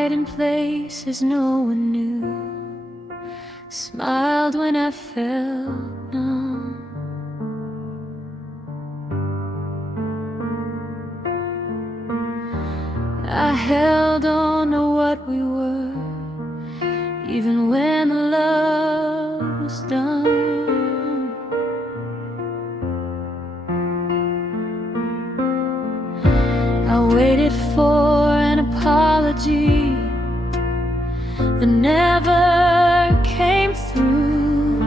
cried in places no one knew, smiled when I felt numb. I held on to what we were, even when the love was done. I waited for an apology that never came through.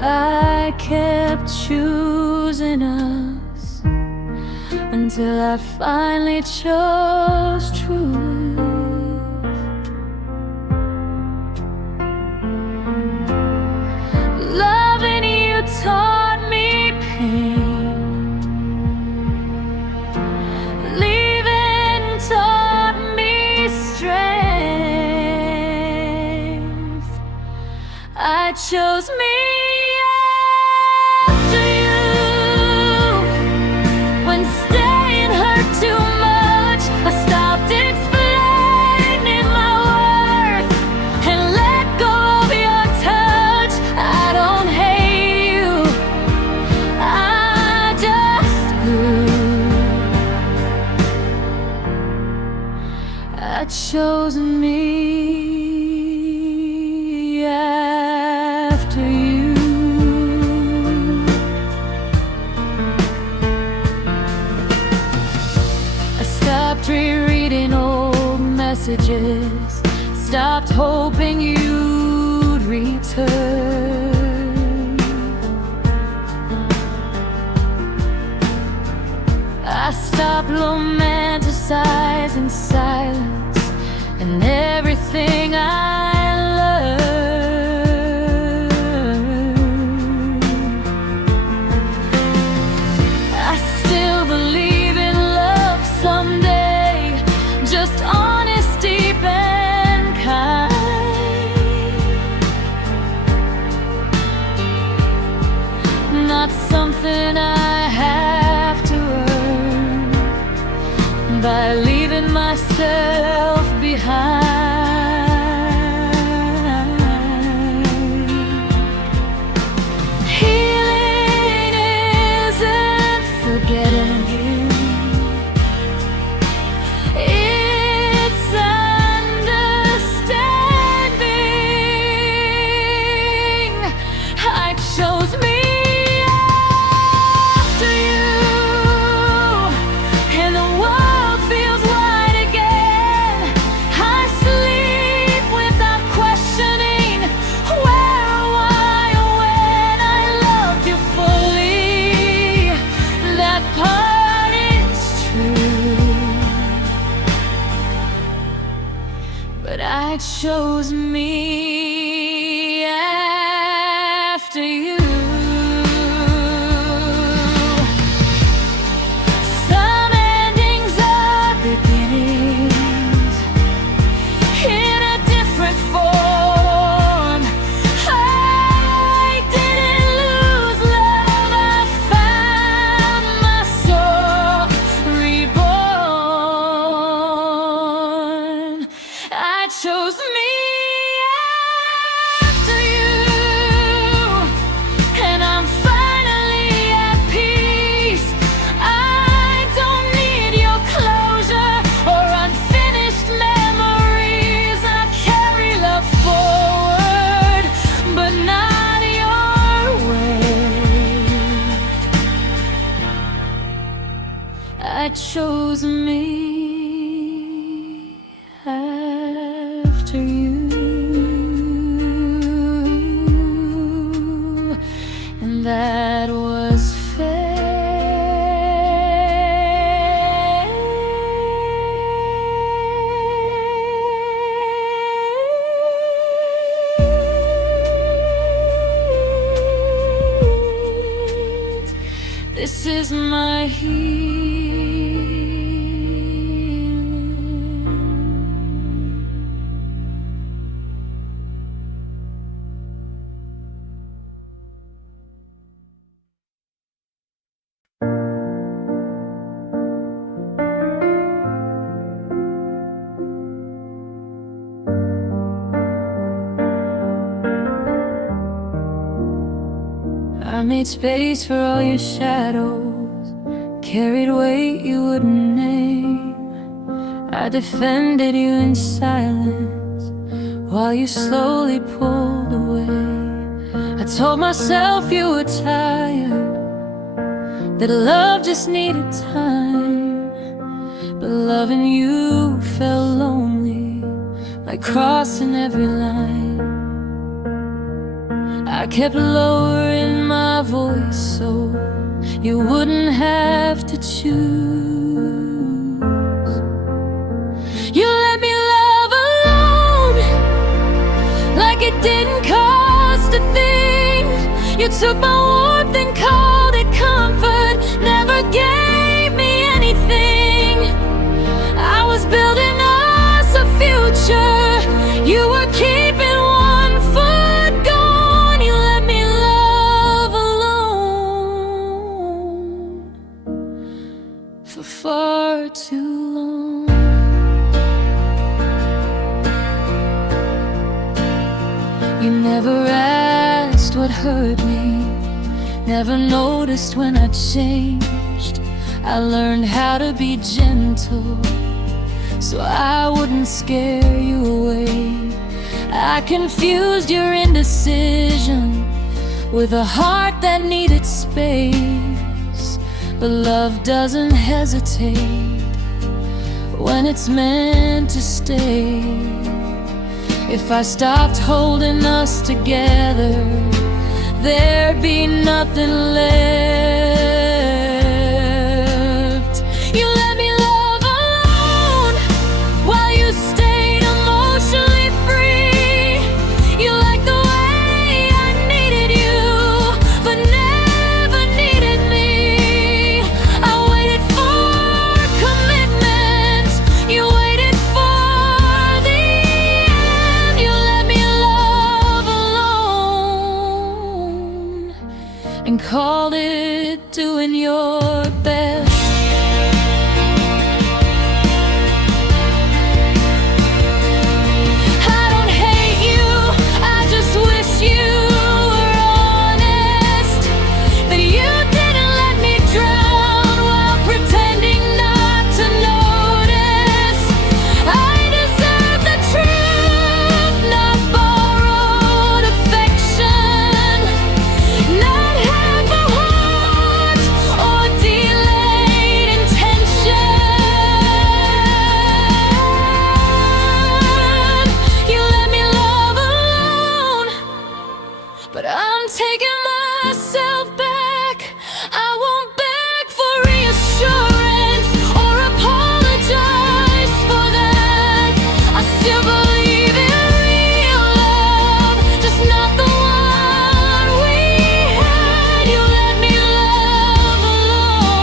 I kept choosing us until I finally chose truth. Loving you taught me pain, leaving taught me strength. I chose me after you. When staying hurt too much, I stopped explaining my worth and let go of your touch. I don't hate you, I just grew. I chose me after you. I stopped rereading old messages, stopped hoping you'd return. I stopped romanticizing silence and everything I learned. I still believe in love someday, just honest, deep and kind, not something I have to earn by leaving myself behind. Healing isn't forgetting you, it's understanding. I chose me after you, and the world feels wide again. I sleep without questioning where or why or when I loved you fully. That part is true, but I chose me after you. Some endings are beginnings in a different form. I didn't lose love, I found my soul reborn. I chose me after you, and I'm finally at peace. I don't need your closure or unfinished memories. I carry love forward, but not your way. I chose me after you, and that was fate. This is my healing. made space for all your shadows, carried weight you wouldn't name. I defended you in silence while you slowly pulled away. I told myself you were tired, that love just needed time. But loving you felt lonely, like crossing every line. I kept lowering my voice so you wouldn't have to choose. You let me love alone, like it didn't cost a thing. You took my warmth and called it comfort, never gave me anything. I was building us a future, you were keeping one foot gone. You let me love alone for far too long. You never asked what hurt me, never noticed when I changed. I learned how to be gentle so I wouldn't scare you away. I confused your indecision with a heart that needed space. But love doesn't hesitate when it's meant to stay. If I stopped holding us together, there'd be nothing left. You let me love alone while you stayed emotionally free. You liked the way I needed you, but never needed me. I waited for commitment, you waited for the end. You let me love alone and called it doing your best. I don't hate you, I just wish you were honest, that you didn't let me drown while pretending not to notice. I deserve the truth, not borrowed affection, not half a heart or delayed intention. You let me love alone, but I'm taking myself back. I won't beg for reassurance or apologize for that. I still believe in real love, just not the one we had. You let me love alone,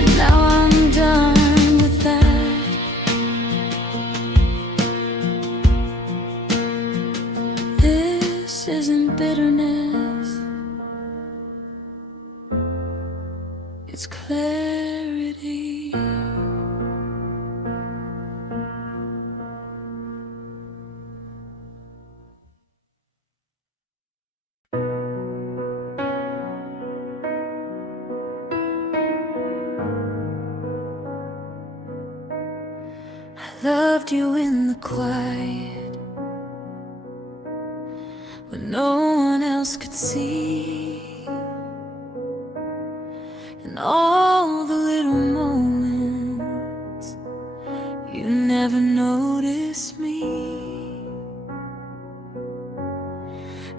and now I'm done with that. This isn't bitterness, it's clarity. I loved you in the quiet when no one else could see, and all the little moments you never noticed me.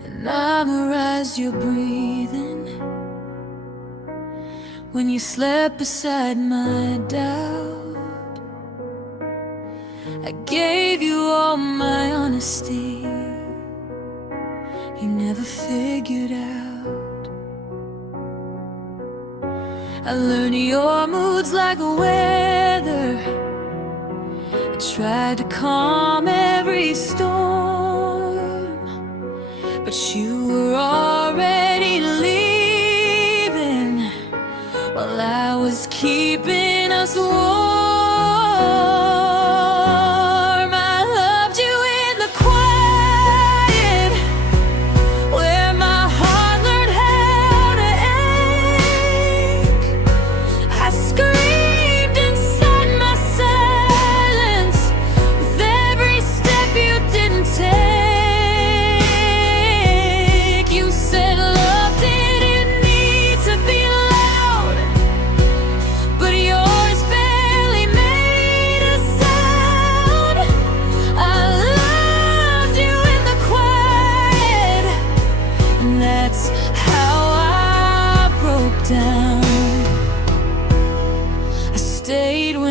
And I memorized your breathing when you slept beside my doubt. I gave you all my honesty, you never figured out. I learned your moods like weather, I tried to calm every storm, but you were already leaving while I was keeping us warm. I loved you in the quiet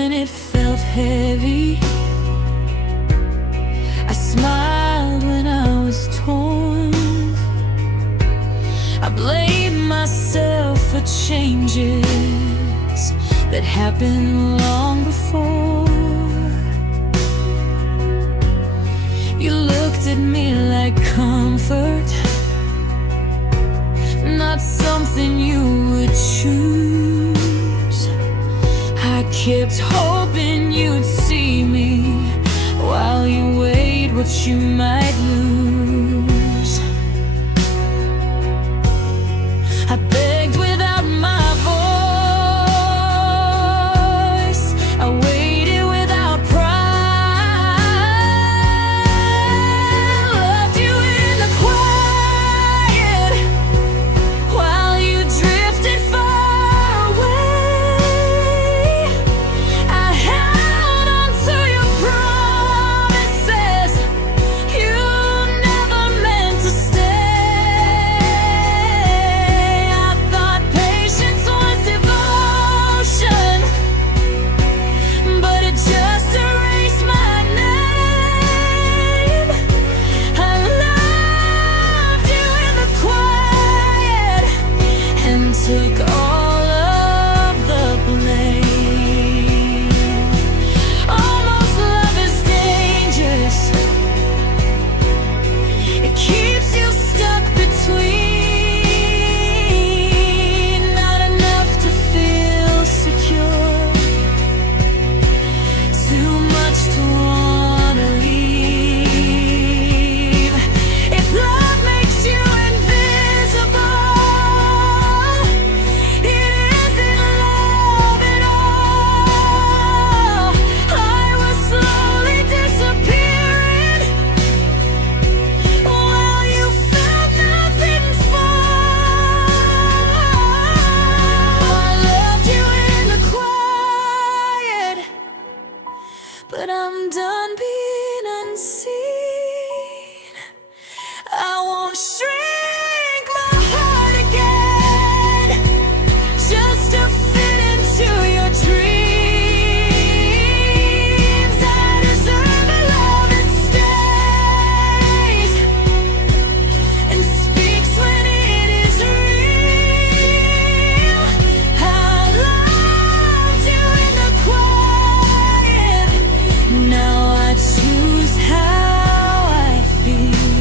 when it felt heavy. I smiled when I was torn. I blamed myself for changes that happened long before. You looked at me like comfort, not something you would choose. I kept hoping you'd see me while you weighed what you might lose. I begged without my voice, I waited without pride, loved you in the quiet while you drifted far away. I held on to your promises, you never meant to stay. I thought patience was devotion, but it just erased my name. I loved you in the quiet and took all of the blame. Almost love is dangerous. It keeps you stuck between, not enough to feel secure, too much to wanna leave. If love makes you invisible, it isn't love at all. I was slowly disappearing while you felt nothing fall. I loved you in the quiet, but I'm done being unseen. I won't shrink my heart again just to fit into your dreams. I deserve a love that stays and speaks when it is real. I loved you in the quiet, now I choose how I feel.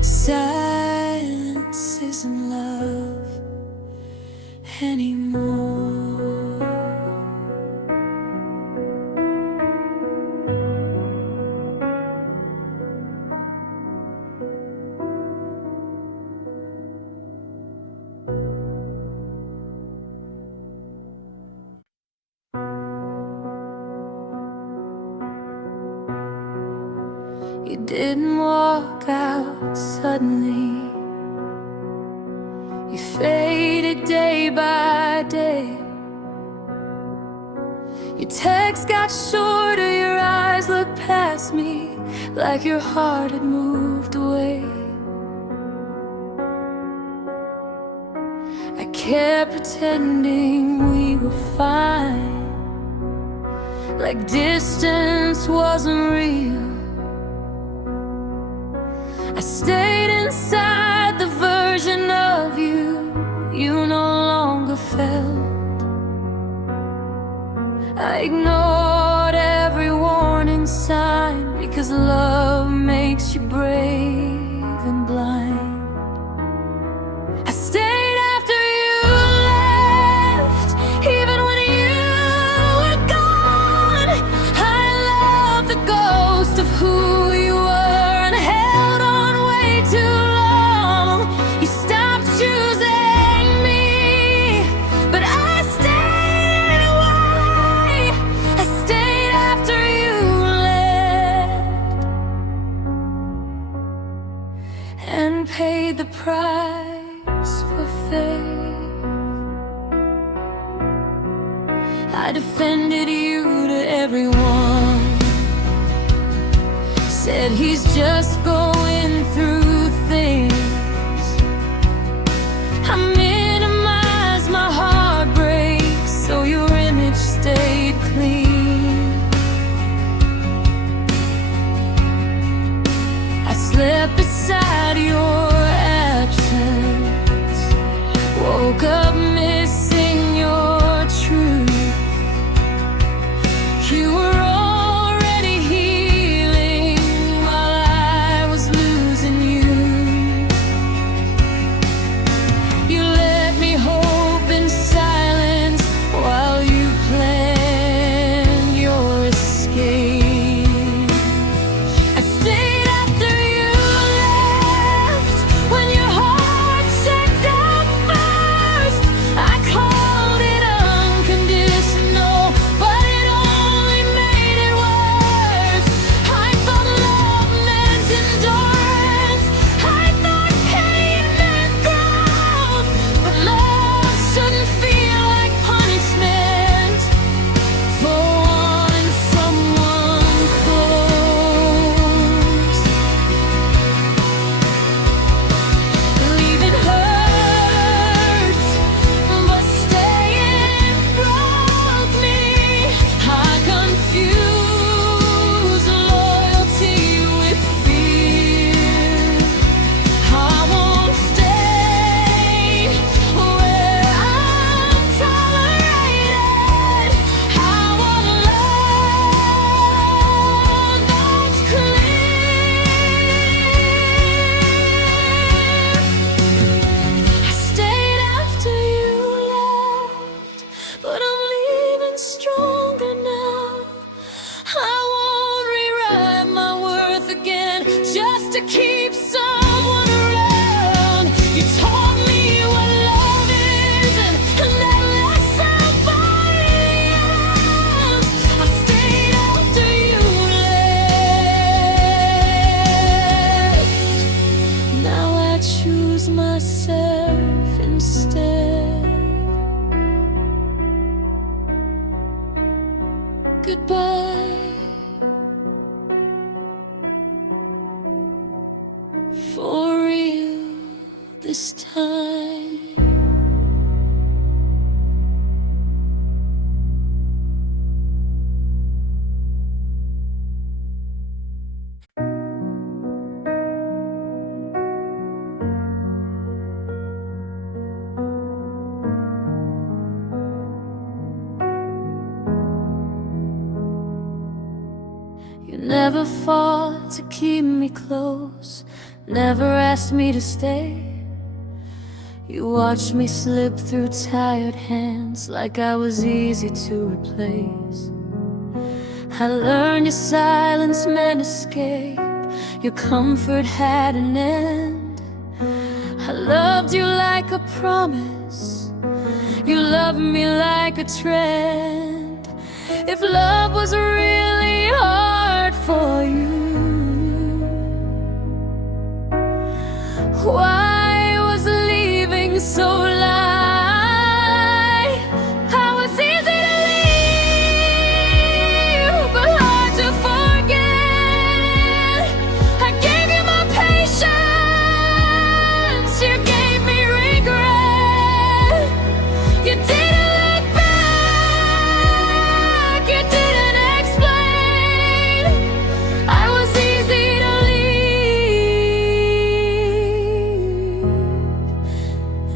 Silence isn't love anymore. You didn't walk out suddenly. You faded day by day. Your text got shorter, your eyes looked past me like your heart had moved away. I kept pretending we were fine, like distance wasn't real. I stayed inside the version of you you no longer felt. I ignored every warning sign because love makes you brave and blind. I stayed after you left, even when you were gone. I loved the ghost of who you were and held on way too long. You stopped choosing me, but I stayed anyway. I stayed after you left and paid the price for faith. I defended you to everyone, said he's just going through things. I minimized my heartbreaks woke up missing your truth. You were already healing while I was losing you. You let me hope in silence while you planned your escape. I stayed after you left when your heart checked out first. I called it unconditional, but it only made it worse. I thought love meant endurance. I thought pain meant growth. But love shouldn't feel like punishment for wanting someone close. Leaving hurts, but staying broke me. I confuse loyalty with fear. I won't stay where I'm tolerated. I want love that's clear. I stayed after you left, but I'm leaving stronger now. I won't rewrite my worth again just to keep someone around. You taught me what love is, and that lesson finally ends. I stayed after you left. Now I choose myself instead. Goodbye. For real this time. You never fought to keep me close, never asked me to stay. You watched me slip through tired hands like I was easy to replace. I learned your silence meant escape, your comfort had an end. I loved you like a promise, you loved me like a trend. If love was really hard for you, why was leaving so light? I was easy to leave, but hard to forget. I gave you my patience, you gave me regret. You didn't look back, you didn't explain. I was easy to leave,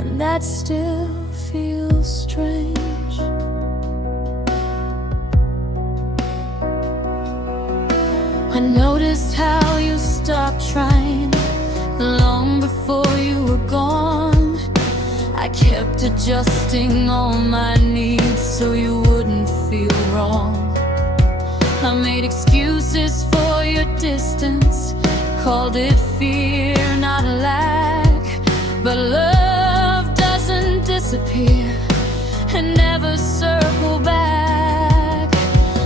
and that still feels strange. I noticed how you stopped trying long before you were gone. I kept adjusting all my needs so you wouldn't feel wrong. I made excuses for your distance, called it fear, not a lack. But love doesn't disappear and never circle back.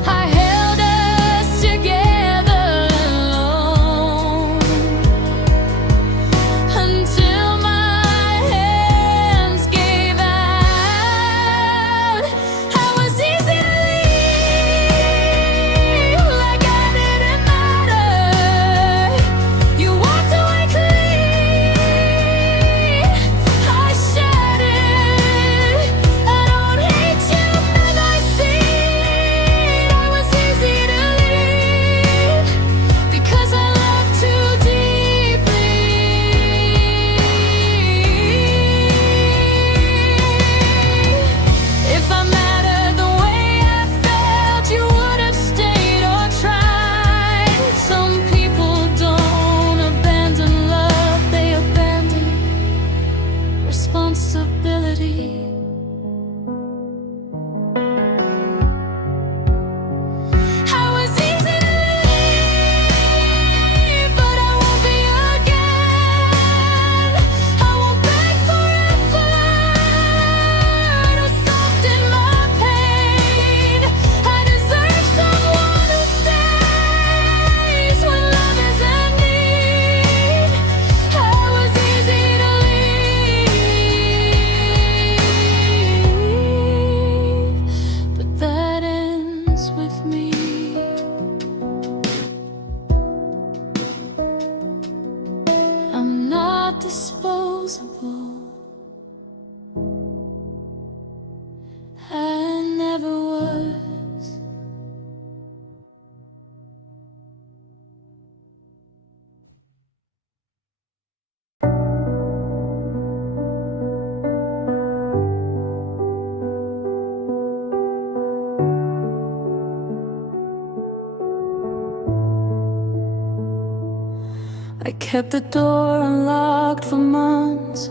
I held us together alone until my hands gave out. I was easy to leave, like I didn't matter. You walked away clean, I shattered. possibility. I was easy to leave, but I won't be again. I won't beg for effort or soften my pain. I deserve someone who stays when love is in need. I was easy to leave, but that ends with me. I'm not disposable. I never was. I kept the door unlocked for months,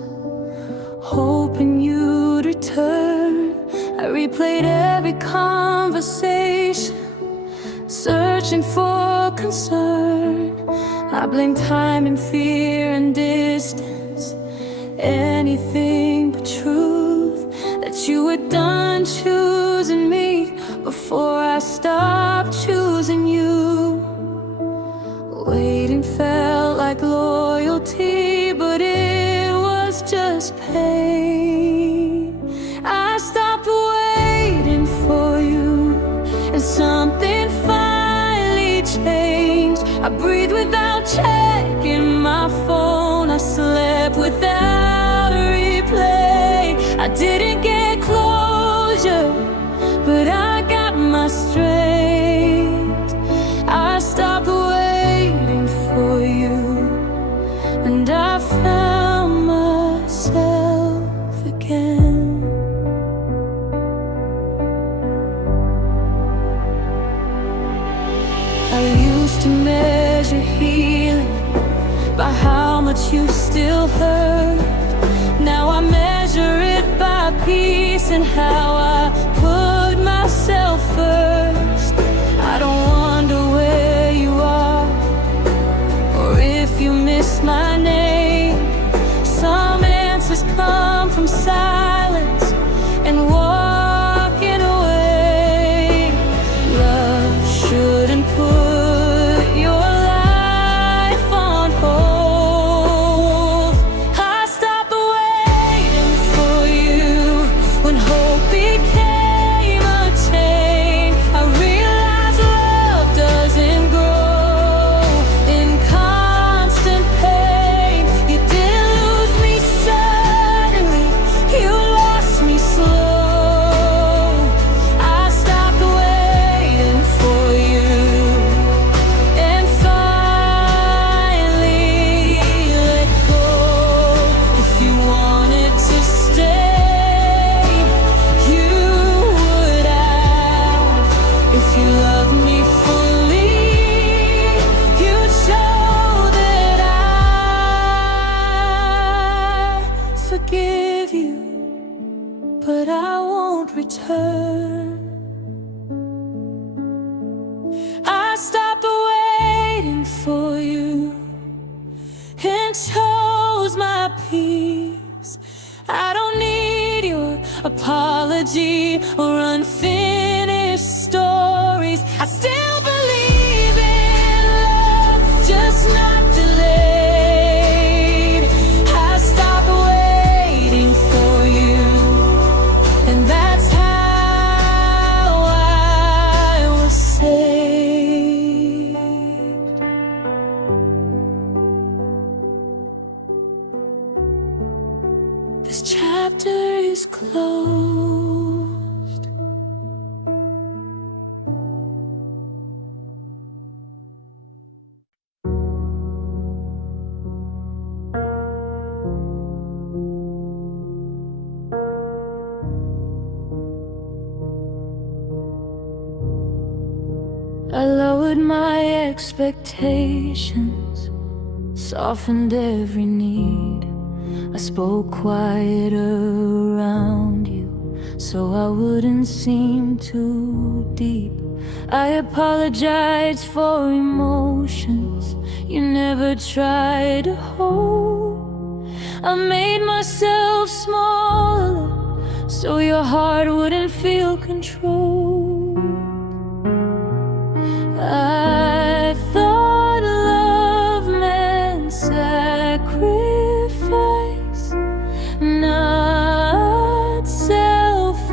hoping you'd return. I replayed every conversation, searching for concern. I blamed time and fear and distance, anything but truth. That you were done choosing me before I stopped choosing you. Waiting felt like loyalty, but it was just pain. I stopped waiting for you, and something finally changed. I breathed without checking my phone. I slept without replay. I didn't get closure, but I got my strength. I stopped waiting for you, and I found myself again. I used to measure healing by how much you still hurt. Now I measure it by peace and how I put myself first. I don't wonder where you are, or if you miss my name. Some answers come from silence and walking away. Love shouldn't put your life on hold. I stopped waiting for you when hope became a chain. I realized love doesn't grow in constant pain. You didn't lose me suddenly, you lost me slow. I stopped waiting for you and finally let go. If you wanted to stay, you would have. If you loved me fully, you'd show that I forgive you, but I won't return. I stopped waiting for you and chose my peace. I don't need your apology or unfinished stories. I still believe in love, just not delayed. I stopped waiting for you, and that's how I was saved. This chapter is closed. I lowered my expectations, softened every need. I spoke quiet around you so I wouldn't seem too deep. I apologize for emotions you never tried to hold. I made myself smaller so your heart wouldn't feel controlled. I thought love meant sacrifice, not self-erasure.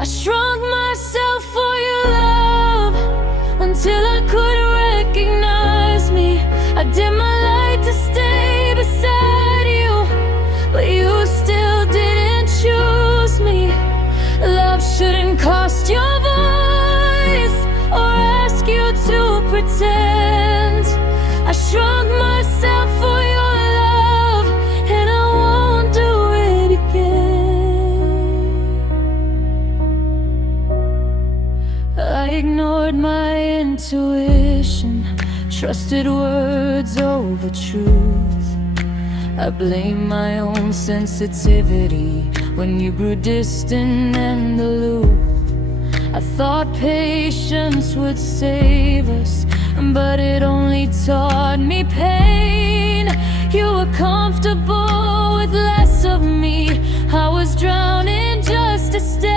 I shrunk myself for your love until I couldn't recognize me. I dim my light to stay beside you, but you still didn't choose me. Love shouldn't cost your voice or ask you to pretend. I shrunk myself for your love, and I won't do it again. I ignored my intuition, trusted words over truth. I blame my own sensitivity when you grew distant and aloof. I thought patience would save us, but it only taught me pain. You were comfortable with less of me. I was drowning just to stay.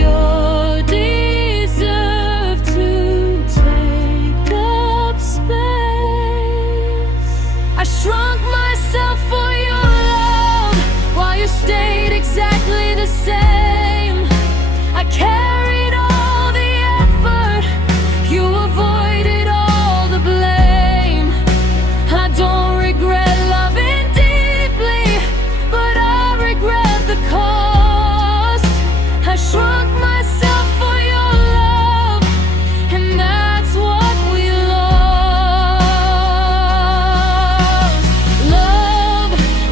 You deserve to take up space. I shrunk myself for your love while you stayed exactly the same. I carried all the effort, you avoided all the blame. I don't regret loving deeply, but I regret the cost. I shrunk myself for your love, and that's what we lost. Love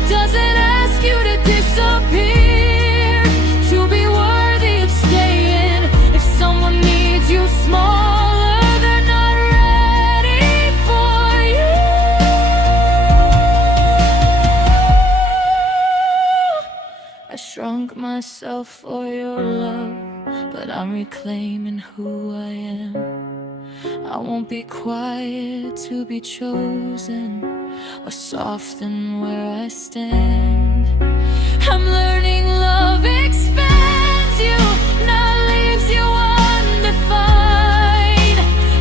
doesn't ask you to disappear to be worthy of staying. If someone needs you smaller, they're not ready for you. I shrunk myself for your love, but I'm reclaiming who I am. I won't be quiet to be chosen or soften where I stand. I'm learning love expands you, not leaves you undefined.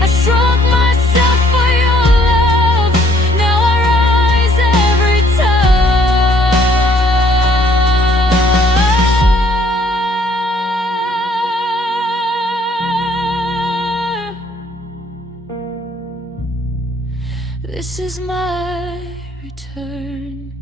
I shrunk myself for your love, now I rise every time. This is my return.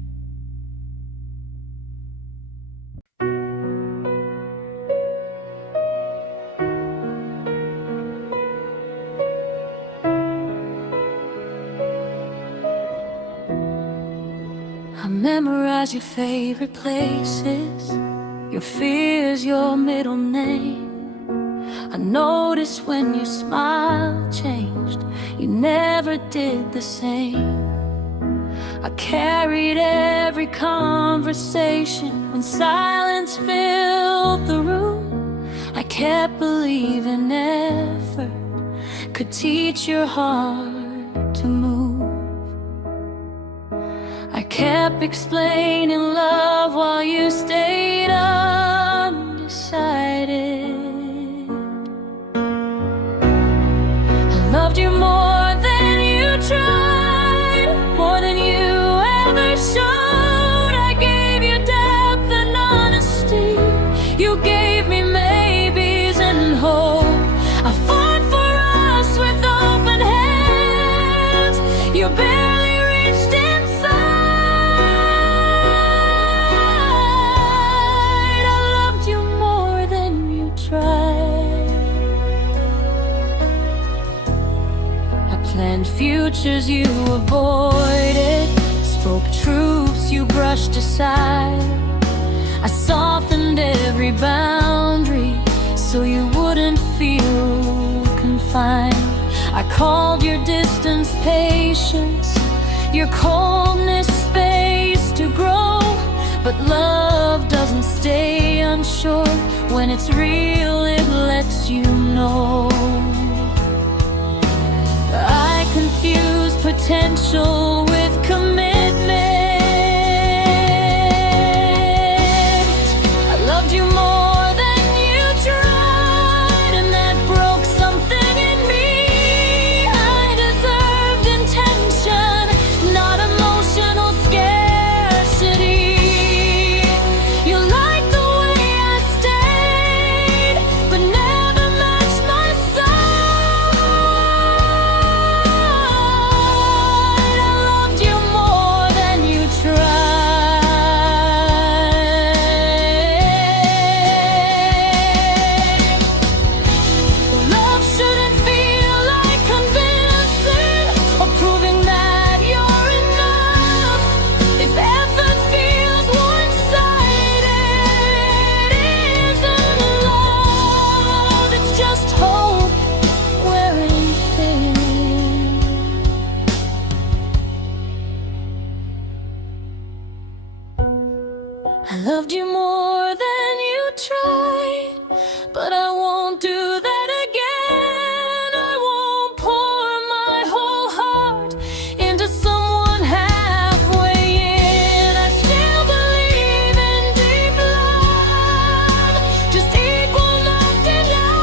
I memorize your favorite places, your fears, your middle name. I noticed when your smile changed, you never did the same. I carried every conversation when silence filled the room. I kept believing effort could teach your heart to move. I kept explaining love while you stayed undecided. I loved you more than you tried, more than you ever showed. I gave you depth and honesty, you gave me maybes and hope. I fought for us with open hands, you barely reached inside. I loved you more than you tried. I planned futures you avoided, spoke truths you brushed aside. I softened every boundary so you wouldn't feel confined. I I called your distance patience, your coldness space to grow. But love doesn't stay unsure. When it's real, it lets you know. I confuse potential with commitment. I loved you more than you tried, and that broke something in me. I deserved intention, not emotional scarcity. You liked the way I stayed, but never matched my side. I loved you more than you tried. Love shouldn't feel like convincing or proving that you're enough. If effort feels one-sided, it isn't love, it's just hope wearing thin. I loved you more than you tried, but I won't do that again. I won't pour my whole heart into someone halfway in. I still believe in deep love, just equal, not denied.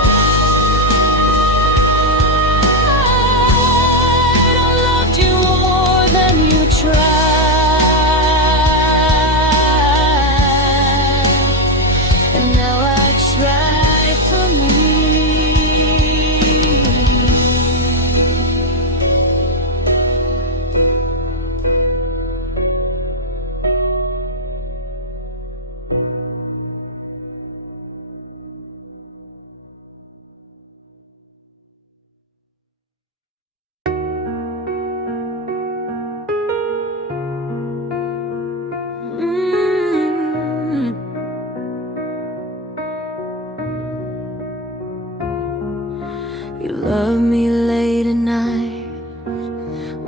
I loved you more than you tried, and now I try for me. You loved me late at night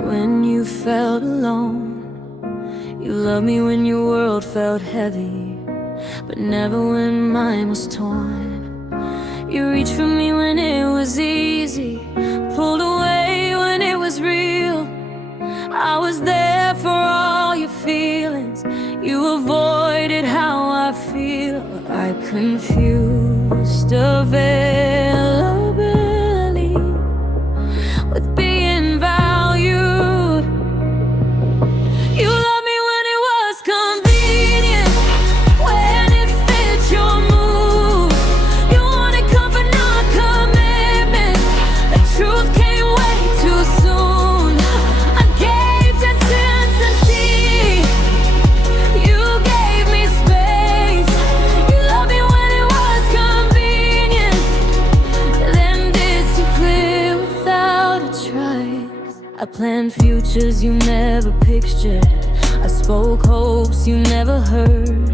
when you felt alone. You loved me when your world felt heavy, but never when mine was torn. You reached for me when it was easy, pulled away when it was real. I was there for all your feelings. You avoided how I feel. I confused availability with being valued. You loved me when it was convenient, when it fit your mood. You wanted comfort, not commitment. The truth came way too soon. I gave consistency, you gave me space. You loved me when it was convenient, then disappeared without a trace. I planned futures you never pictured. I spoke hopes you never heard.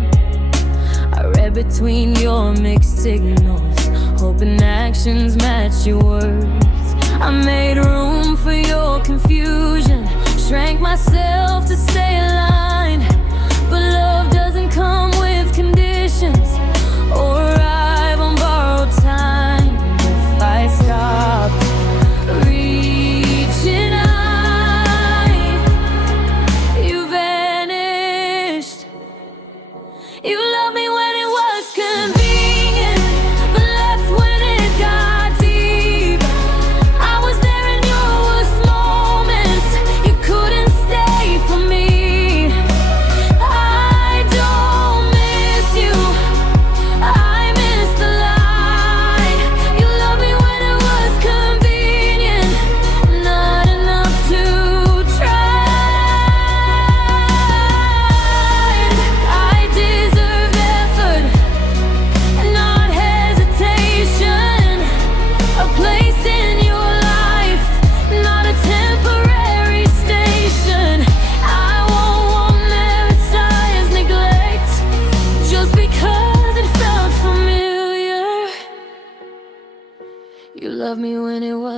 I read between your mixed signals, hoping actions match your words. I made room for your confusion, shrank myself to stay aligned. But love doesn't come with conditions or arrive on borrowed time. If I stopped reaching out, you vanished. You loved me when it was convenient, but left when it got deep. I was there in your worst moments. You couldn't stay for me.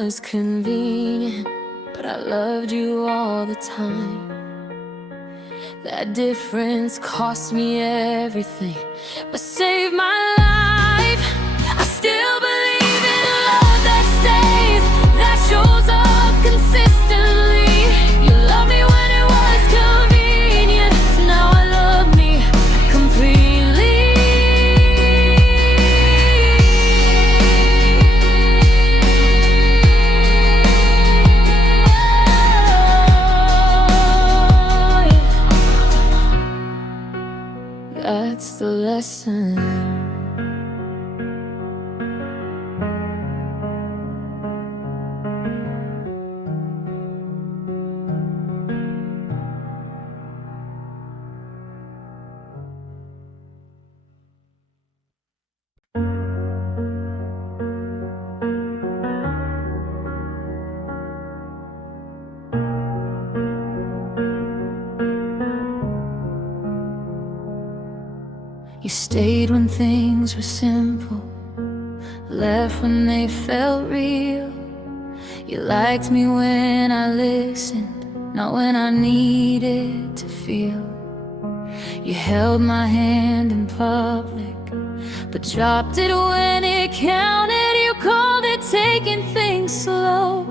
was convenient, but I loved you all the time. That difference cost me everything, but saved my life. I still believe in love that stays, that shows up consistently. You loved me when it was convenient, now I love me completely. That's the lesson. You stayed when things were simple, left when they felt real. You liked me when I listened, not when I needed to feel. You held my hand in public, but dropped it when it counted. You called it taking things slow,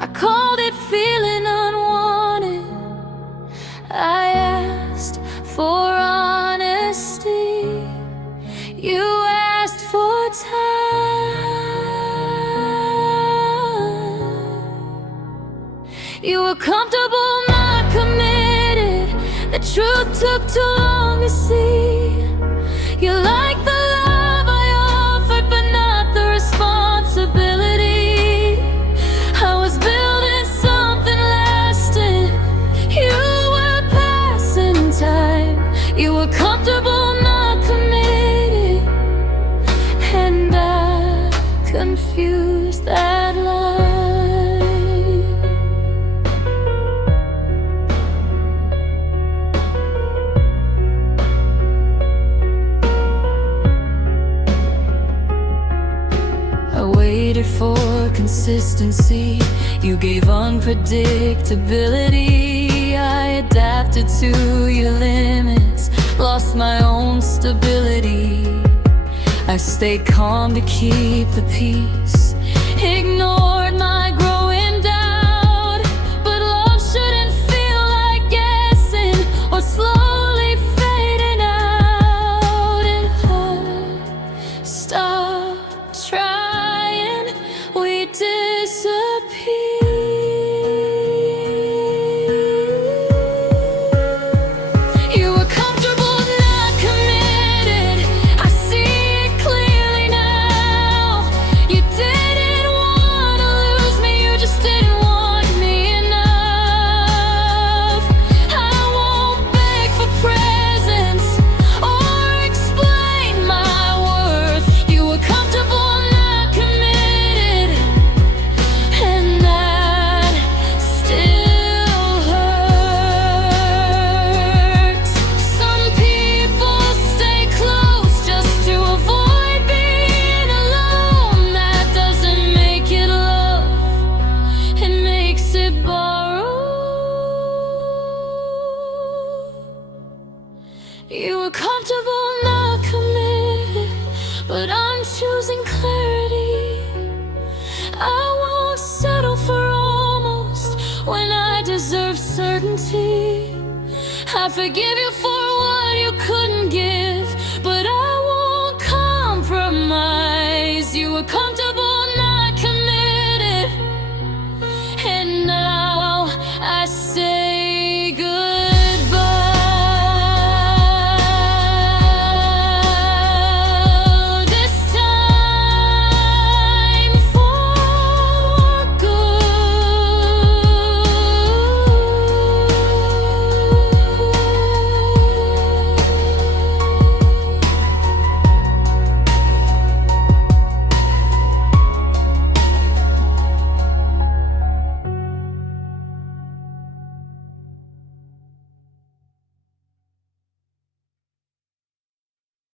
I called it feeling unwanted. I asked for honesty, you asked for time. You were comfortable, not committed. The truth took too long to see. You liked the love I offered, but not the responsibility. I was building something lasting, you were passing time. You were comfortable, not committed, and I confused that line. I waited for consistency, you gave unpredictability. I adapted to your limits, lost my own stability. I stayed calm to keep the peace, ignored my growing doubt. But love shouldn't feel like guessing or slowly fading out. And I stopped trying, we disappeared. You were comfortable, not committed. I see it clearly now. You didn't want to lose me, you just didn't want me enough. I won't beg for presents or explain my worth. You were comfortable, not committed, and that still hurts. Some people stay close just to avoid being alone. That doesn't make it love, it makes it borrowed. You were comfortable, not committed, but I'm choosing clarity. I won't settle for almost when I deserve certainty. I forgive you for what you couldn't give.